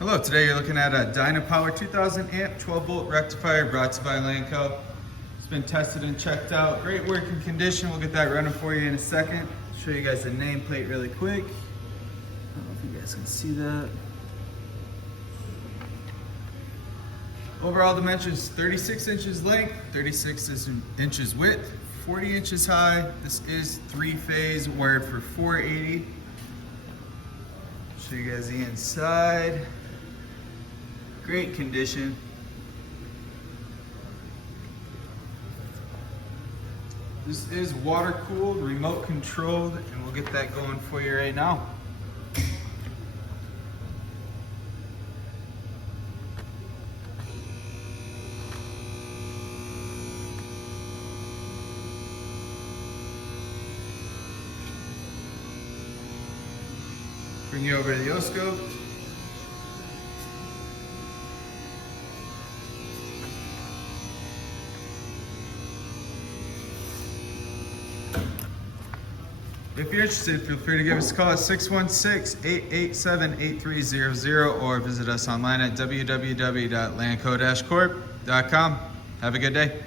Hello, today you're looking at a Dynapower 2000 amp 12 volt rectifier brought to you by Lanco. It's been tested and checked out. Great working condition. We'll get that running for you in a second. Show you guys the nameplate really quick. I don't know if you guys can see that. Overall dimensions 36 inches length, 36 inches width, 40 inches high. This is 3-phase wired for 480. Show you guys the inside. Great condition. This is water cooled, remote controlled, and we'll get that going for you right now. Bring you over to the oscope. If you're interested, feel free to give us a call at 616-887-8300 or visit us online at www.lanco-corp.com. Have a good day.